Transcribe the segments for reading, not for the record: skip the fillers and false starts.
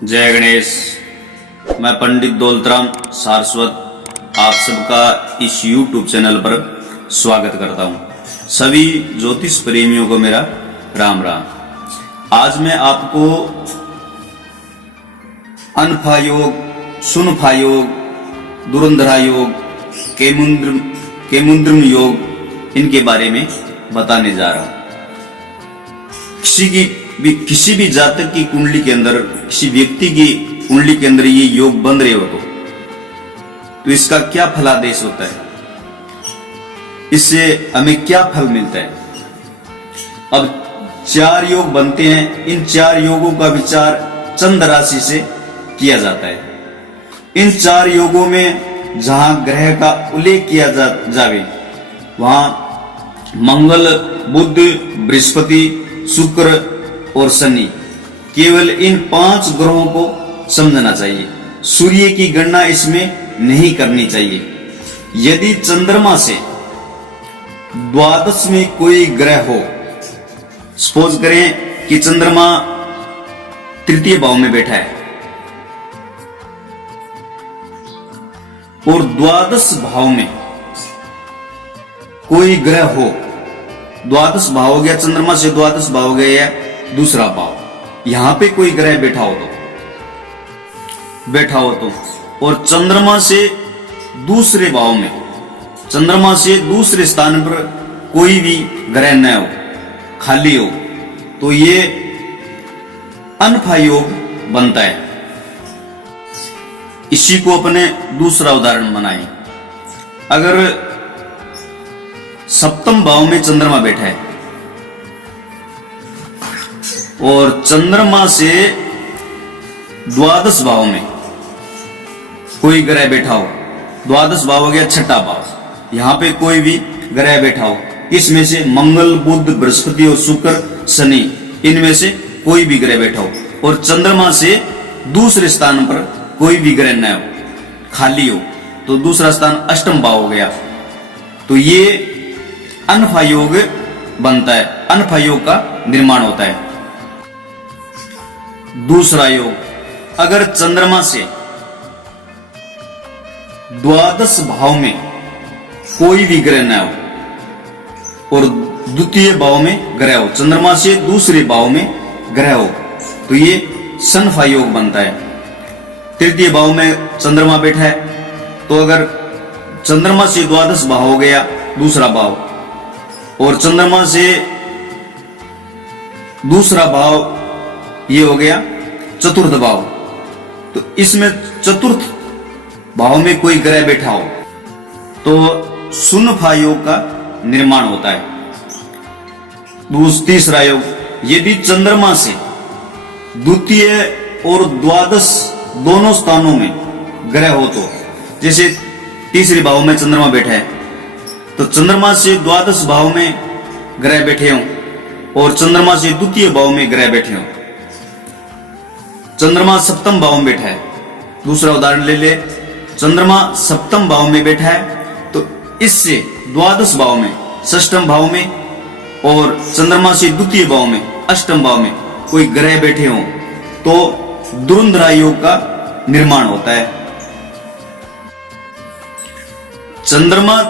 जय गणेश। मैं पंडित दौलतराम सारस्वत आप सबका इस YouTube चैनल पर स्वागत करता हूं। सभी ज्योतिष प्रेमियों को मेरा राम राम। आज मैं आपको अनफा योग, सुनफा योग, दुरंधरा योग, केमुद्रम योग, इनके बारे में बताने जा रहा हूं। किसी भी जातक की कुंडली के अंदर, किसी व्यक्ति की कुंडली के अंदर ये योग बन रहे हो तो इसका क्या फलादेश होता है, इससे हमें क्या फल मिलता है। अब 4 योग बनते हैं। इन 4 योगों का विचार चंद्र राशि से किया जाता है। इन 4 योगों में जहां ग्रह का उल्लेख किया जावे वहां मंगल, बुध, बृहस्पति, शुक्र और शनि, केवल इन 5 ग्रहों को समझना चाहिए। सूर्य की गणना इसमें नहीं करनी चाहिए। यदि चंद्रमा से द्वादश में कोई ग्रह हो, सपोज करें कि चंद्रमा तृतीय भाव में बैठा है और द्वादश भाव में कोई ग्रह हो, द्वादश भाव हो गया, चंद्रमा से द्वादश भाव हो गया दूसरा भाव, यहां पे कोई ग्रह बैठा हो तो और चंद्रमा से दूसरे भाव में, चंद्रमा से दूसरे स्थान पर कोई भी ग्रह न हो, खाली हो, तो ये अनफा योग बनता है। इसी को अपने दूसरा उदाहरण बनाएं। अगर सप्तम भाव में चंद्रमा बैठा है और चंद्रमा से द्वादश भाव में कोई ग्रह बैठा हो, द्वादश भाव हो गया छठा भाव, यहां पे कोई भी ग्रह बैठा हो, इसमें से मंगल, बुध, बृहस्पति और शुक्र, शनि, इनमें से कोई भी ग्रह बैठा हो और चंद्रमा से दूसरे स्थान पर कोई भी ग्रह न हो, खाली हो, तो दूसरा स्थान अष्टम भाव हो गया, तो ये अनफा योग बनता है। अनफा योग का निर्माण होता है। दूसरा योग, अगर चंद्रमा से द्वादश भाव में कोई भी ग्रह न हो और द्वितीय भाव में ग्रह हो, चंद्रमा से दूसरे भाव में ग्रह हो, तो ये सनफा योग बनता है। तृतीय भाव में चंद्रमा बैठा है तो अगर चंद्रमा से द्वादश भाव हो गया दूसरा भाव और चंद्रमा से दूसरा भाव ये हो गया चतुर्थ भाव, तो इसमें चतुर्थ भाव में कोई ग्रह बैठा हो तो सुनफा योग का निर्माण होता है। तीसरा योग, यदि चंद्रमा से द्वितीय और द्वादश दोनों स्थानों में ग्रह हो तो, जैसे तीसरे भाव में चंद्रमा बैठा है तो चंद्रमा से द्वादश भाव में ग्रह बैठे हों और चंद्रमा से द्वितीय भाव में ग्रह बैठे हों। चंद्रमा सप्तम भाव में बैठा है, दूसरा उदाहरण ले ले, चंद्रमा सप्तम भाव में बैठा है तो इससे द्वादश भाव में, षष्ठम भाव में और चंद्रमा से द्वितीय भाव में, अष्टम भाव में कोई ग्रह बैठे हों तो दुरंधरा योग का निर्माण होता है। चंद्रमा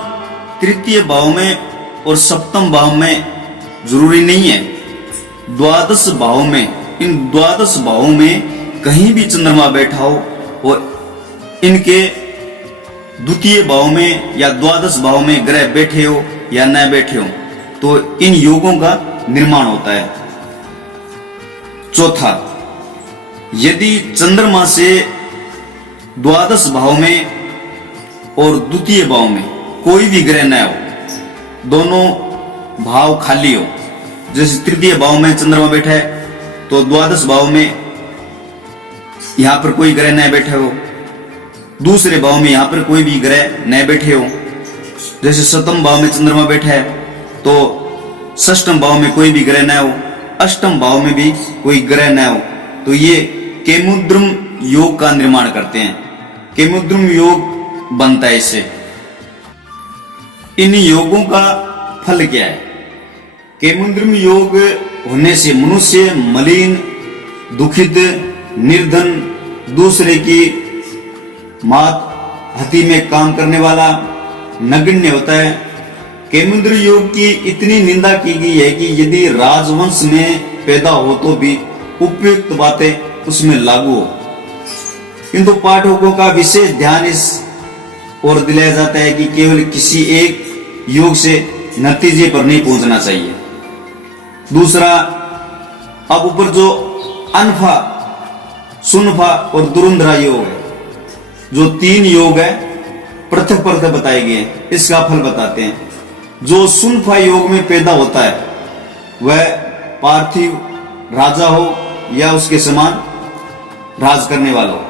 तृतीय भाव में और सप्तम भाव में जरूरी नहीं है, द्वादश भाव में, इन द्वादश भावों में कहीं भी चंद्रमा बैठा हो और इनके द्वितीय भाव में या द्वादश भाव में ग्रह बैठे हो या न बैठे हो तो इन योगों का निर्माण होता है। चौथा, यदि चंद्रमा से द्वादश भाव में और द्वितीय भाव में कोई भी ग्रह न हो, दोनों भाव खाली हो, जैसे तृतीय भाव में चंद्रमा बैठा है तो द्वादश भाव में यहां पर कोई ग्रह न बैठे हो, दूसरे भाव में यहां पर कोई भी ग्रह न बैठे हो, जैसे सप्तम भाव में चंद्रमा बैठा है तो षष्ठम भाव में कोई भी ग्रह न हो, अष्टम भाव में भी कोई ग्रह न हो, तो ये केमुद्रम योग का निर्माण करते हैं। केमुद्रम योग बनता है इससे। इन योगों का फल क्या है? केमुद्रम योग होने से मनुष्य मलिन, दुखित, निर्धन, दूसरे की मात हती में काम करने वाला नगण्य होता है। केमुद्र योग की इतनी निंदा की गई है कि यदि राजवंश में पैदा हो तो भी उपयुक्त बातें उसमें लागू हो, किंतु पाठकों का विशेष ध्यान इस और दिलाया जाता है कि केवल किसी एक योग से नतीजे पर नहीं पहुंचना चाहिए। दूसरा, अब ऊपर जो अनफा, सुनफा और दुरुंधरा योग है, जो 3 योग है पृथक पृथक बताए गए हैं, इसका फल बताते हैं। जो सुनफा योग में पैदा होता है वह पार्थिव राजा हो या उसके समान राज करने वाला हो।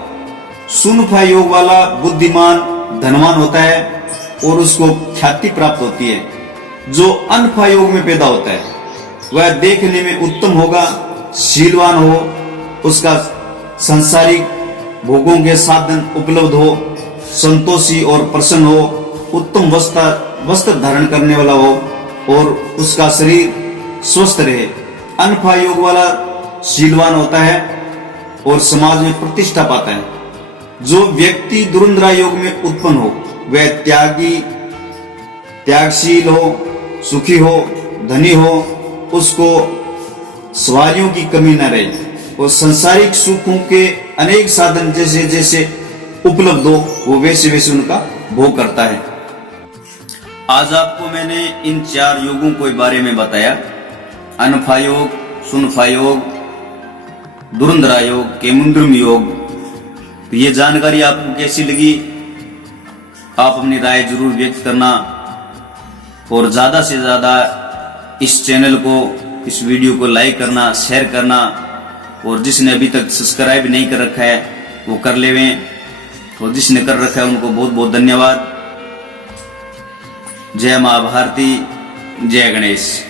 सुनफा योग वाला बुद्धिमान, धनवान होता है और उसको ख्याति प्राप्त होती है। जो अनफा योग में पैदा होता है वह देखने में उत्तम होगा, शीलवान हो, उसका सांसारिक भोगों के साधन उपलब्ध हो, संतोषी और प्रसन्न हो, उत्तम वस्त्र धारण करने वाला हो और उसका शरीर स्वस्थ रहे। अनफा योग वाला शीलवान होता है और समाज में प्रतिष्ठा पाता है। जो व्यक्ति दुरुंधरा योग में उत्पन्न हो वह त्यागी, त्यागशील हो, सुखी हो, धनी हो, उसको सवारियों की कमी न रहे और सांसारिक सुखों के अनेक साधन जैसे जैसे उपलब्ध हो वो वैसे वैसे उनका भोग करता है। आज आपको मैंने इन 4 योगों के बारे में बताया, अनफा योग, सुनफा योग, दुरुंधरा योग, केमुद्रम योग। तो ये जानकारी आपको कैसी लगी? आप अपनी राय जरूर व्यक्त करना और ज्यादा से ज्यादा इस चैनल को, इस वीडियो को लाइक करना, शेयर करना और जिसने अभी तक सब्सक्राइब नहीं कर रखा है वो कर लेवें और जिसने कर रखा है उनको बहुत बहुत धन्यवाद। जय मां भारती, जय गणेश।